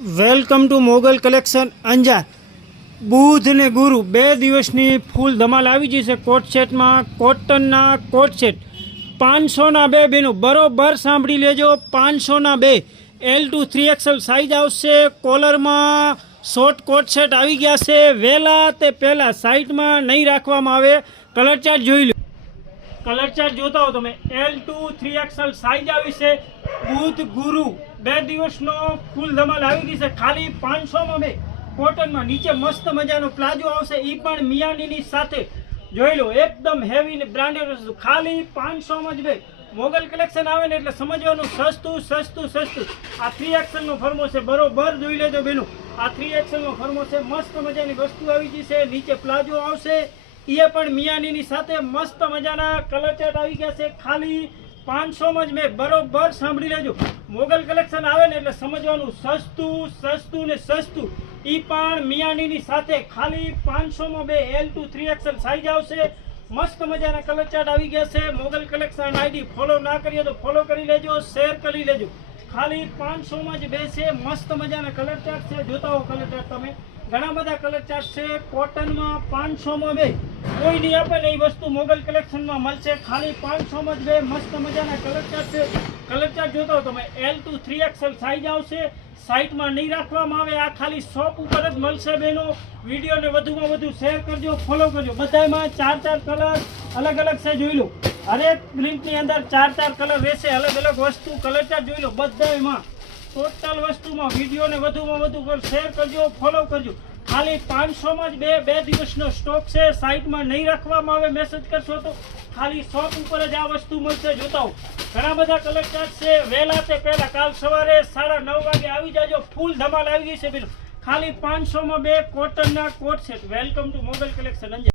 Welcome to Mogal collection Anjar. બુધ ને ગુરુ બે દિવસની ફૂલ ધમાલ આવી જશે કોટ સેટમાં. કોટનના કોટ સેટ 500ના બે બેનો બરોબર સાંભળી લેજો. 500ના બે L2 3XL સાઇઝ આવશે. કોલરમાં શોર્ટ કોટ સેટ આવી ગયા છે. વહેલા તે પહેલાં સાઇડમાં નહીં રાખવામાં આવે. કલર ચાર્ટ જોઈ લો. કલર ચાર્ટ જોતા હો તમે. L2 3XL સાઇઝ આવી છે. બુધ ગુરુ બે દિવસનો ફૂલ ધમાલ આવી ગઈ છે. ખાલી 500માં બે કોટનમાં. નીચે મસ્ત મજાનો પ્લાઝો આવશે, એ પણ મિયાનીની સાથે. જોઈ લો, એકદમ હેવી ને બ્રાન્ડેડ વસ્તુ. ખાલી 500માં જ બે. મોગલ કલેક્શન આવે ને એટલે સમજવાનું સસ્તું સસ્તું સસ્તું. આ 3XL નો ફર્મો છે, બરોબર જોઈ લેજો બેનું. આ 3XL નો ફર્મો છે. મસ્ત મજાની વસ્તુ આવી ગઈ છે. નીચે પ્લાઝો આવશે, એ પણ મિયાનીની સાથે. મસ્ત મજાના કલર ચાર્ટ આવી ગયા છે. ખાલી 500માં જ મેં. બરોબર સાંભળી લેજો. મોગલ કલેક્શન આવે ને એટલે સમજવાનું સસ્તું સસ્તું ને સસ્તું. એ પણ મિયાનીની સાથે. ખાલી 500માં બે L2 3XL સાઇઝ આવશે. મસ્ત મજાના કલર ચાર્ટ આવી ગયા છે. મોગલ કલેક્શન આઈડી ફોલો ના કરીએ તો ફોલો કરી લેજો, શેર કરી લેજો. ખાલી 500માં જ બે છે. મસ્ત મજાના કલર ચાર્ટ છે. જોતા હો કલર ચાર્ટ તમે. ઘણા બધા કલર ચાર્ટ છે. કોટનમાં 500માં બે. કોઈ નહીં આપે ને એ વસ્તુ મોગલ કલેક્શનમાં મળશે. ખાલી 500માં જ બે. મસ્ત મજાના કલર ચાર્ટ છે. કલર ચાર્ટ જોતા હો તમે. L2 3XL સાઇઝ આવશે. સાઇટમાં નહીં રાખવામાં આવે. આ ખાલી શોપ ઉપર જ મળશે બેનો. વિડીયોને વધુમાં વધુ શેર કરજો, ફોલો કરજો. બધામાં 4 કલર અલગ અલગ છે. જોઈ લો, હરેક પ્રિન્ટની અંદર 4 કલર રહેશે. અલગ અલગ વસ્તુ કલર ચાર્ટ જોઈ લો. બધામાં ટોટલ વસ્તુમાં વિડીયોને વધુમાં વધુ શેર કરજો, ફોલો કરજો. ખાલી 500માં જ બે દિવસનો સ્ટોક છે. સાઇટમાં નહીં રાખવામાં આવે. મેસેજ કરશો તો ખાલી શોપ ઉપર જ આ વસ્તુ મળશે. જોતા હો, ઘણા બધા કલર ચાર્ટ છે. વહેલા તે પહેલા કાલ સવારે 9:30 વાગે આવી જાજો. ફૂલ ધમાલ આવી ગઈ છે બેન. ખાલી 500માં બે કોટનના coat set. Welcome to Mogal collection Anjar.